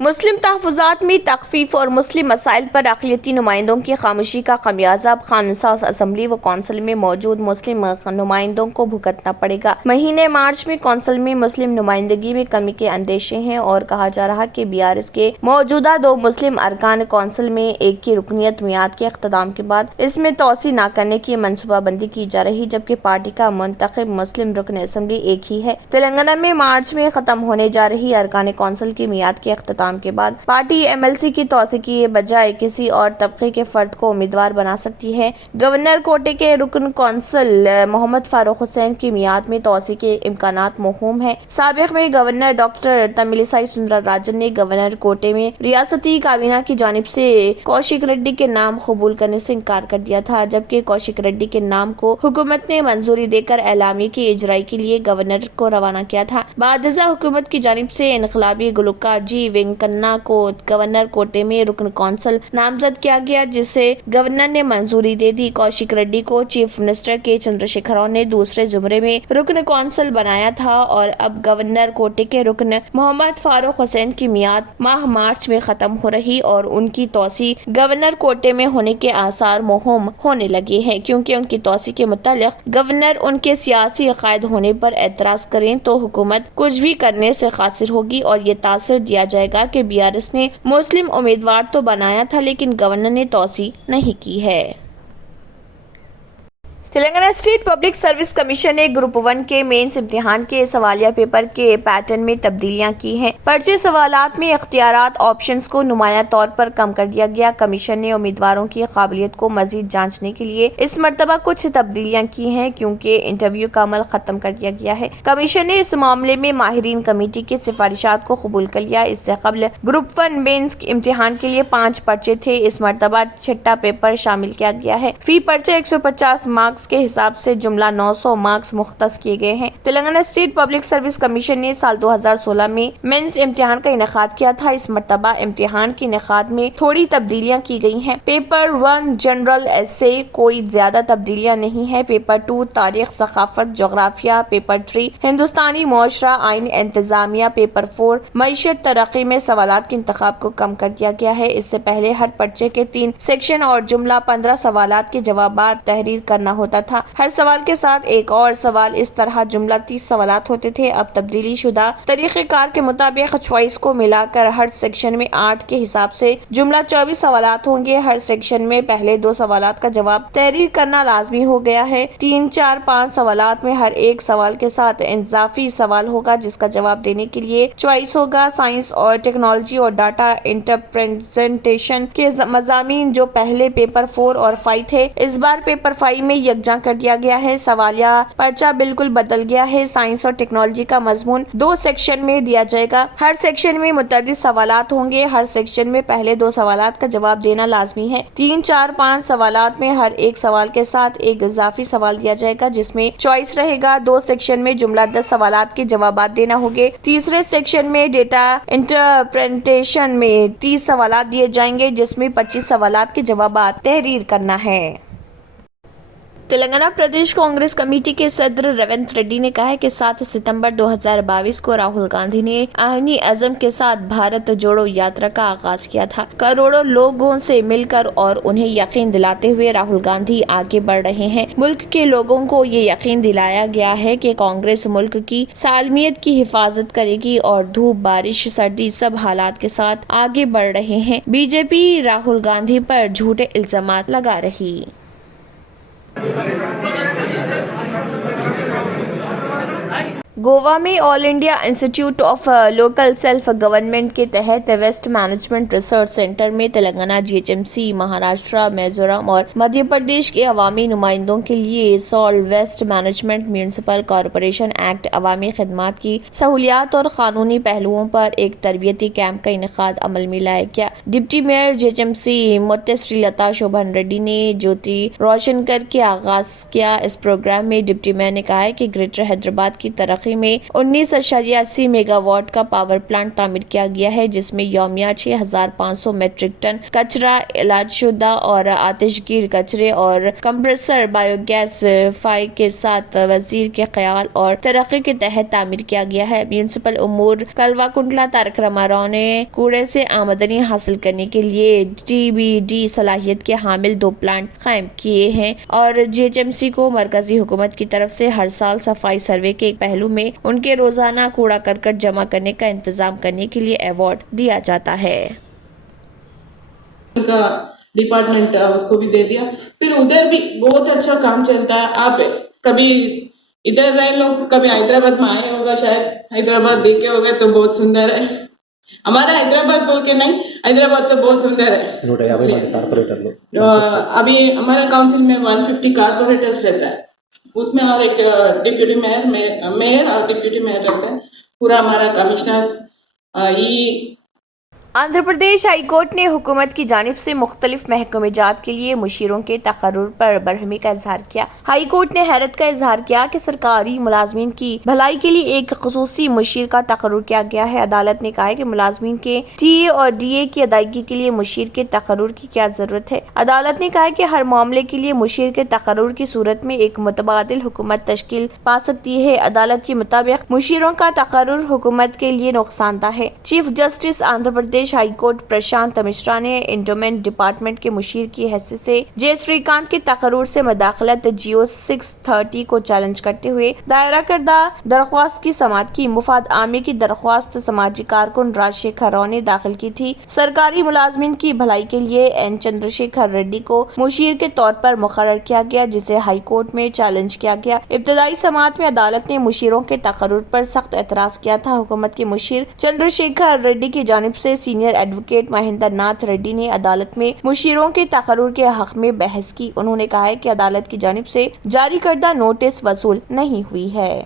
مسلم تحفظات میں تخفیف اور مسلم مسائل پر اقلیتی نمائندوں کی خاموشی کا خمیازہ اب قانون ساز اسمبلی و کونسل میں موجود مسلم نمائندوں کو بھگتنا پڑے گا۔ مہینے مارچ میں کونسل میں مسلم نمائندگی میں کمی کے اندیشے ہیں اور کہا جا رہا کہ BRS کے موجودہ 2 مسلم ارکان کونسل میں ایک کی رکنیت میعاد کے اختتام کے بعد اس میں توسیع نہ کرنے کی منصوبہ بندی کی جا رہی، جبکہ پارٹی کا منتخب مسلم رکن اسمبلی ایک ہی ہے۔ تلنگانہ میں مارچ میں ختم ہونے جا رہی ارکان کونسل کی میعاد کے اختتام کے بعد پارٹی MLC کی توسیع کی بجائے کسی اور طبقے کے فرد کو امیدوار بنا سکتی ہے۔ گورنر کوٹے کے رکن کونسل محمد فاروق حسین کی میعاد میں توسیع کے امکانات موہوم ہیں۔ سابق میں گورنر ڈاکٹر تملسائی سندرا راجن نے گورنر کوٹے میں ریاستی کابینہ کی جانب سے کوشک ریڈی کے نام قبول کرنے سے انکار کر دیا تھا، جبکہ کوشک ریڈی کے نام کو حکومت نے منظوری دے کر اعلامیے کی اجرائی کے لیے گورنر کو روانہ کیا تھا۔ بعد ازاں حکومت کی جانب سے انقلابی گلوکار جی وینکنا کو گورنر کوٹے میں رکن کونسل نامزد کیا گیا، جسے گورنر نے منظوری دے دی۔ کوشک ریڈی کو چیف منسٹر کے چندر شیکھر راؤ نے دوسرے زمرے میں رکن کونسل بنایا تھا اور اب گورنر کوٹے کے رکن محمد فاروق حسین کی میعاد ماہ مارچ میں ختم ہو رہی اور ان کی توسیع گورنر کوٹے میں ہونے کے آثار موہوم ہونے لگے ہیں، کیونکہ ان کی توسیع کے متعلق گورنر ان کے سیاسی عقائد ہونے پر اعتراض کریں تو حکومت کچھ بھی کرنے سے قاصر ہوگی اور یہ تاثر دیا جائے گا کہ BRS نے مسلم امیدوار تو بنایا تھا لیکن گورنر نے توسیع نہیں کی ہے۔ Telangana state public service commission نے گروپ 1 کے مینس امتحان کے سوالیہ پیپر کے پیٹرن میں تبدیلیاں کی ہیں۔ پرچے سوالات میں اختیارات آپشنز کو نمایاں طور پر کم کر دیا گیا۔ کمیشن نے امیدواروں کی قابلیت کو مزید جانچنے کے لیے اس مرتبہ کچھ تبدیلیاں کی ہیں، کیونکہ انٹرویو کا عمل ختم کر دیا گیا ہے۔ کمیشن نے اس معاملے میں ماہرین کمیٹی کی سفارشات کو قبول کر لیا۔ اس سے قبل گروپ 1 مینس امتحان کے لیے 5 پرچے تھے، اس مرتبہ 6واں پیپر شامل کیا گیا ہے۔ فی پرچہ 150 مارکس کے حساب سے جملہ 900 مارکس مختص کیے گئے ہیں۔ Telangana state public service commission نے سال 2016 میں مینس امتحان کا انعقاد کیا تھا۔ اس مرتبہ امتحان کے انعقاد میں تھوڑی تبدیلیاں کی گئی ہیں۔ پیپر 1 جنرل ایسے کوئی زیادہ تبدیلیاں نہیں ہیں۔ پیپر 2 تاریخ، ثقافت، جغرافیہ، پیپر 3 ہندوستانی معاشرہ، آئین، انتظامیہ، پیپر 4 معیشت، ترقی میں سوالات کے انتخاب کو کم کر دیا گیا ہے۔ اس سے پہلے ہر پرچے کے 3 سیکشن اور جملہ 15 سوالات کے جوابات تحریر کرنا ہوتا تھا۔ ہر سوال کے ساتھ ایک اور سوال، اس طرح جملہ 30 سوالات ہوتے تھے۔ اب تبدیلی شدہ طریقہ کار کے مطابق چوائس کو ملا کر ہر سیکشن میں 8 کے حساب سے جملہ 24 سوالات ہوں گے۔ ہر سیکشن میں پہلے 2 سوالات کا جواب تحریر کرنا لازمی ہو گیا ہے۔ 3، 4، 5 سوالات میں ہر ایک سوال کے ساتھ اضافی سوال ہوگا جس کا جواب دینے کے لیے چوائس ہوگا۔ سائنس اور ٹیکنالوجی اور ڈاٹا انٹرپریٹیشن کے مضامین جو پہلے پیپر 4 اور 5 تھے، اس بار پیپر 5 میں یکجا کر دیا گیا ہے۔ سوالیہ پرچہ بالکل بدل گیا ہے۔ سائنس اور ٹیکنالوجی کا مضمون 2 سیکشن میں دیا جائے گا۔ ہر سیکشن میں متعدد سوالات ہوں گے۔ ہر سیکشن میں پہلے 2 سوالات کا جواب دینا لازمی ہے۔ 3، 4، 5 سوالات میں ہر ایک سوال کے ساتھ ایک اضافی سوال دیا جائے گا جس میں چوائس رہے گا۔ 2 سیکشن میں جملہ 10 سوالات کے جوابات دینا ہوں گے۔ تیسرے سیکشن میں ڈیٹا انٹرپریٹیشن میں 30 سوالات دیے جائیں گے جس میں 25 سوالات کے جوابات تحریر کرنا ہے۔ تلنگانہ پردیش کانگریس کمیٹی کے صدر ریونت ریڈی نے کہا ہے کہ 7 ستمبر 2022 کو راہل گاندھی نے آئینی عزم کے ساتھ بھارت جوڑو یاترا کا آغاز کیا تھا۔ کروڑوں لوگوں سے مل کر اور انہیں یقین دلاتے ہوئے راہل گاندھی آگے بڑھ رہے ہیں۔ ملک کے لوگوں کو یہ یقین دلایا گیا ہے کہ کانگریس ملک کی سالمیت کی حفاظت کرے گی اور دھوپ، بارش، سردی سب حالات کے ساتھ آگے بڑھ رہے ہیں۔ BJP راہل گاندھی پر جھوٹے الزامات لگا رہی گوا میں all India institute of local self government کے تحت ویسٹ مینجمنٹ ریسرچ سینٹر میں تلنگانہ GHMC، مہاراشٹر، میزورم اور مدھیہ پردیش کے عوامی نمائندوں کے لیے سال waste management municipal corporation act, عوامی خدمات کی سہولیات اور قانونی پہلوؤں پر ایک تربیتی کیمپ کا انعقاد عمل میں لایا گیا۔ ڈپٹی میئر GHMC متیہ سری لتا شوبھن ریڈی نے جیوتی روشن کر کے آغاز کیا۔ اس پروگرام میں ڈپٹی میئر نے کہا کہ گریٹر حیدرآباد کی ترقی علاقے میں 19.80 میگا واٹ کا پاور پلانٹ تعمیر کیا گیا ہے، جس میں یومیہ 6,500 میٹرک ٹن کچرا، علاج شدہ اور آتش گیر کچرے اور کمپریسر بایو گیس فائی کے ساتھ وزیر کے خیال اور ترقی کے تحت تعمیر کیا گیا ہے۔ میونسپل امور کلوا کنٹلا تارک راما راؤ نے کوڑے سے آمدنی حاصل کرنے کے لیے ٹی بی ڈی صلاحیت کے حامل 2 پلانٹ قائم کیے ہیں اور جی ایچ ایم سی کو مرکزی حکومت کی طرف سے ہر سال صفائی سروے کے ایک پہلو میں ان کے روزانہ کوڑا کرکٹ جمع کرنے کا انتظام کرنے کے لیے ایوارڈ دیا جاتا ہے۔ کا ڈپارٹمنٹ اس کو بھی دے دیا، پھر ادھر بھی بہت اچھا کام چلتا ہے۔ آپ کبھی ادھر رہے لوگ، کبھی حیدرآباد میں آئے ہوگا، شاید حیدرآباد دیکھے ہوگا تو بہت سندر ہے۔ ہمارا حیدرآباد بول کے نہیں، حیدرآباد تو بہت سندر ہے۔ ابھی ہمارے کاؤنسل میں 150 کارپوریٹرز رہتا ہے، اس میں اور ایک ڈپٹی میئر اور ڈپٹی میئر رہتا ہے، پورا ہمارا commissioners. Andhra Pradesh high court نے حکومت کی جانب سے مختلف محکمہ جات کے لیے مشیروں کے تقرر پر برہمی کا اظہار کیا۔ ہائی کورٹ نے حیرت کا اظہار کیا کہ سرکاری ملازمین کی بھلائی کے لیے ایک خصوصی مشیر کا تقرر کیا گیا ہے۔ عدالت نے کہا ہے کہ ملازمین کے ٹی اے اور ڈی اے کی ادائیگی کے لیے مشیر کے تقرر کی کیا ضرورت ہے۔ عدالت نے کہا ہے کہ ہر معاملے کے لیے مشیر کے تقرر کی صورت میں ایک متبادل حکومت تشکیل پا سکتی ہے۔ عدالت کے مطابق مشیروں کا تقرر حکومت کے لیے نقصان دہ ہے۔ Chief justice Andhra Pradesh high court Prashant Mishra نے انڈومنٹ ڈپارٹمنٹ کے مشیر کی حیثیت سے جے سری کانت کے تقرر سے مداخلت جیو 630 کو چیلنج کرتے ہوئے دائرہ کردہ درخواست کی سماعت کی۔ مفاد عامیہ کی درخواست سماجی کارکن راج شیکھر راؤ نے داخل کی تھی۔ سرکاری ملازمین کی بھلائی کے لیے این چندر شیکھر ریڈی کو مشیر کے طور پر مقرر کیا گیا، جسے ہائی کورٹ میں چیلنج کیا گیا۔ ابتدائی سماعت میں عدالت نے مشیروں کے تقرر پر سخت اعتراض کیا تھا۔ حکومت کے مشیر چندر شیکھر ریڈی کی جانب سے senior advocate Mahendra Nath ready نے عدالت میں مشیروں کے تقرر کے حق میں بحث کی۔ انہوں نے کہا ہے کہ عدالت کی جانب سے جاری کردہ نوٹس وصول نہیں ہوئی ہے۔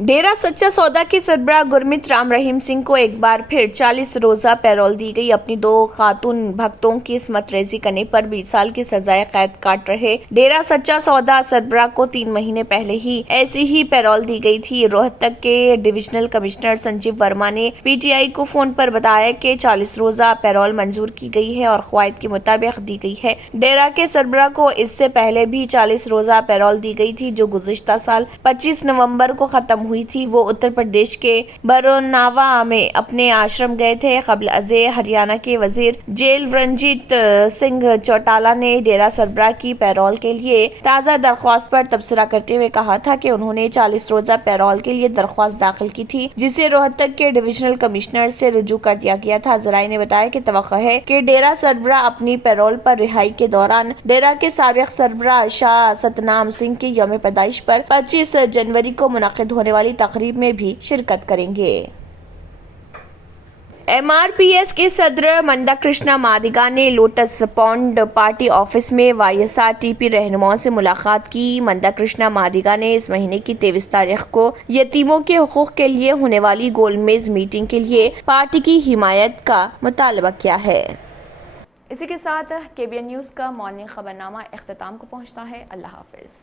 ڈیرا سچا سودا کے سربراہ گرمیت رام رحیم سنگھ کو ایک بار پھر 40 روزہ پیرول دی گئی۔ اپنی 2 خاتون بھکتوں کی عصمت ریزی کرنے پر 20 سال کی سزائے قید کاٹ رہے ڈیرا سچا سودا سربراہ کو 3 مہینے پہلے ہی ایسی ہی پیرول دی گئی تھی۔ روہتک کے ڈویژنل کمشنر سنجیو ورما نے پی ٹی آئی کو فون پر بتایا کہ 40 روزہ پیرول منظور کی گئی ہے اور قواعد کے مطابق دی گئی ہے۔ ڈیرا کے سربراہ کو اس سے پہلے بھی 40 روزہ پیرول دی گئی تھی، جو گزشتہ سال 25 نومبر کو ختم ہوئی تھی۔ وہ اتر پردیش کے بروناوا میں اپنے آشرم گئے تھے۔ قبل ازیں ہریانہ کے وزیر جیل رنجیت سنگھ چوٹالا نے ڈیرا سربراہ کی پیرول کے لیے تازہ درخواست پر تبصرہ کرتے ہوئے کہا تھا کہ انہوں نے 40 روزہ پیرول کے لیے درخواست داخل کی تھی، جسے روہتک کے ڈویژنل کمشنر سے رجوع کر دیا گیا تھا۔ ذرائع نے بتایا کہ توقع ہے کہ ڈیرا سربراہ اپنی پیرول پر رہائی کے دوران ڈیرا کے سابق سربراہ شاہ ستنام سنگھ کی یوم پیدائش پر 25 جنوری کو منعقد ہونے والی تقریب میں بھی شرکت کریں گے۔ ایم آر پی ایس کے صدر مندا کرشنا مادگا نے لوٹس پونڈ پارٹی آفس میں Y S R T P رہنماؤں سے ملاقات کی۔ مندا کرشنا مادگا نے اس مہینے کی 23 تاریخ کو یتیموں کے حقوق کے لیے ہونے والی گول میز میٹنگ کے لیے پارٹی کی حمایت کا مطالبہ کیا ہے۔ اسی کے ساتھ کے بی این نیوز کا مارننگ خبرنامہ اختتام کو پہنچتا ہے۔ اللہ حافظ۔